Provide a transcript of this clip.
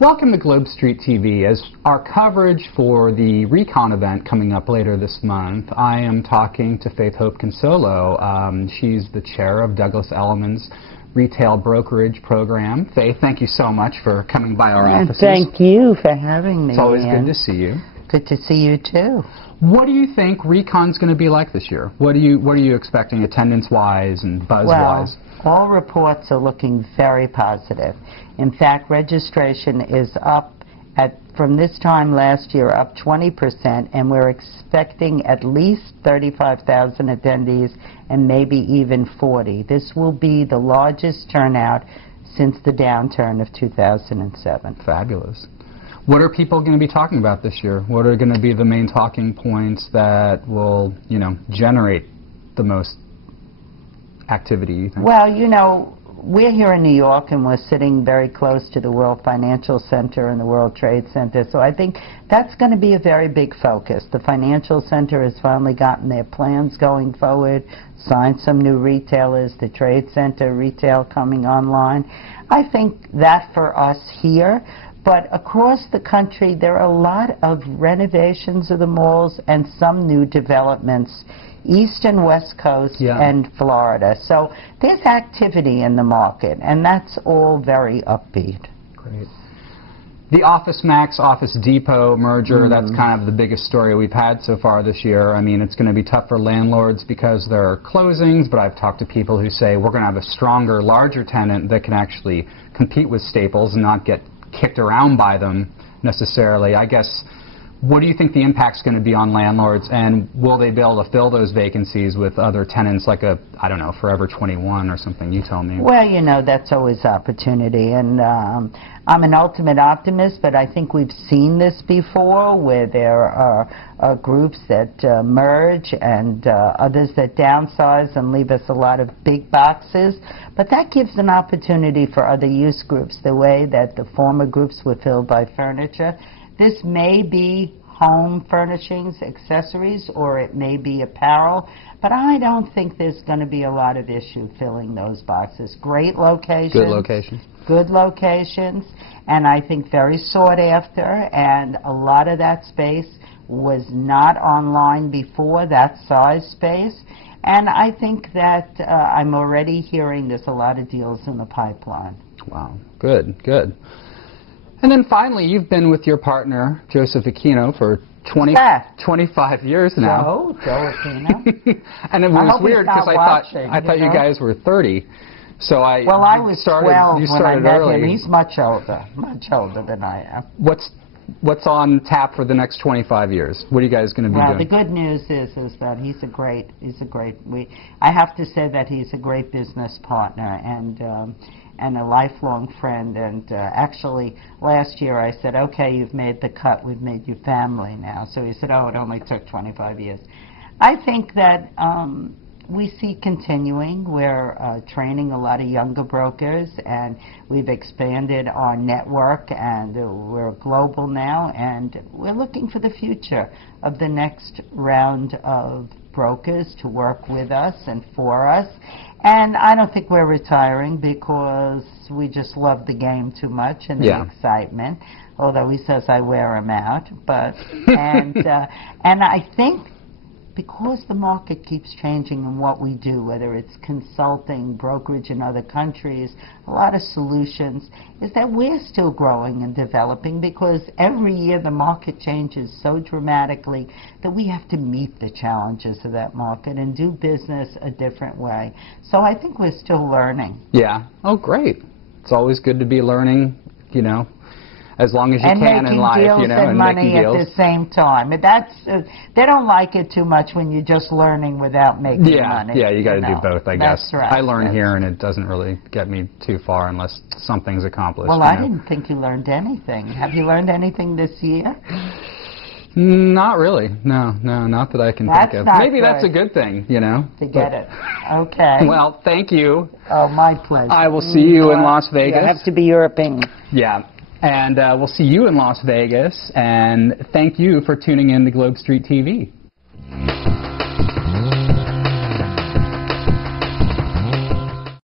Welcome to GlobeSt TV. As our coverage for the RECon event coming up later this month, I am talking to Faith Hope Consolo. She's the chair of Douglas Elliman's retail brokerage program. Faith, thank you so much for coming by our offices. Thank you for having me. It's always good to see you. Good to see you too. What do you think RECon's going to be like this year? What are you expecting attendance-wise and buzz-wise? Well, all reports are looking very positive. In fact, registration is up from this time last year up 20%, and we're expecting at least 35,000 attendees and maybe even 40. This will be the largest turnout since the downturn of 2007. Fabulous. What are people going to be talking about this year? What are going to be the main talking points that will, generate the most activity, you think? Well, we're here in New York, and we're sitting very close to the World Financial Center and the World Trade Center, so I think that's going to be a very big focus. The Financial Center has finally gotten their plans going forward, signed some new retailers, the Trade Center retail coming online. I think that for us here, but across the country, there are a lot of renovations of the malls and some new developments, East and West Coast and Florida. So there's activity in the market, and that's all very upbeat. Great. The Office Max, Office Depot merger, that's kind of the biggest story we've had so far this year. I mean, it's going to be tough for landlords because there are closings, but I've talked to people who say we're going to have a stronger, larger tenant that can actually compete with Staples and not get kicked around by them necessarily. I guess, what do you think the impact's going to be on landlords, and will they be able to fill those vacancies with other tenants like I don't know, Forever 21 or something? You tell me. Well, that's always opportunity, and I'm an ultimate optimist, but I think we've seen this before where there are groups that merge and others that downsize and leave us a lot of big boxes. But that gives an opportunity for other use groups, the way that the former groups were filled by furniture. This may be home furnishings, accessories, or it may be apparel, but I don't think there's going to be a lot of issue filling those boxes. Great locations. Good locations. Good locations, and I think very sought after, and a lot of that space was not online before, that size space. And I think that I'm already hearing there's a lot of deals in the pipeline. Wow, good, good. And then finally, you've been with your partner, Joseph Aquino, for 25 years now. Joe Aquino. And it was weird because I thought you guys were 30. So I was 12 when I met early. him. He's much older than I am. What's on tap for the next 25 years? What are you guys going to be doing? Well, the good news is that I have to say that he's a great business partner and a lifelong friend. And actually, last year I said, okay, you've made the cut, we've made you family now. So he said, oh, it only took 25 years. I think that we see continuing. We're training a lot of younger brokers, and we've expanded our network, and we're global now, and we're looking for the future of the next round of brokers to work with us and for us. And I don't think we're retiring because we just love the game too much and the excitement, although he says I wear him out. But and I think because the market keeps changing in what we do, whether it's consulting, brokerage in other countries, a lot of solutions, is that we're still growing and developing because every year the market changes so dramatically that we have to meet the challenges of that market and do business a different way. So I think we're still learning. Yeah. Oh, great. It's always good to be learning, as long as you can in life, and making deals at the same time. They don't like it too much when you're just learning without making money. Yeah, you got to do both, I guess. That's right. I learn here, and it doesn't really get me too far unless something's accomplished. Well, I didn't think you learned anything. Have you learned anything this year? Not really. No, not that I can think of. Maybe that's a good thing, To get it. Okay. Well, thank you. Oh, my pleasure. I will see you in Las Vegas. You have to be European. Yeah. And we'll see you in Las Vegas, and thank you for tuning in to GlobeSt TV.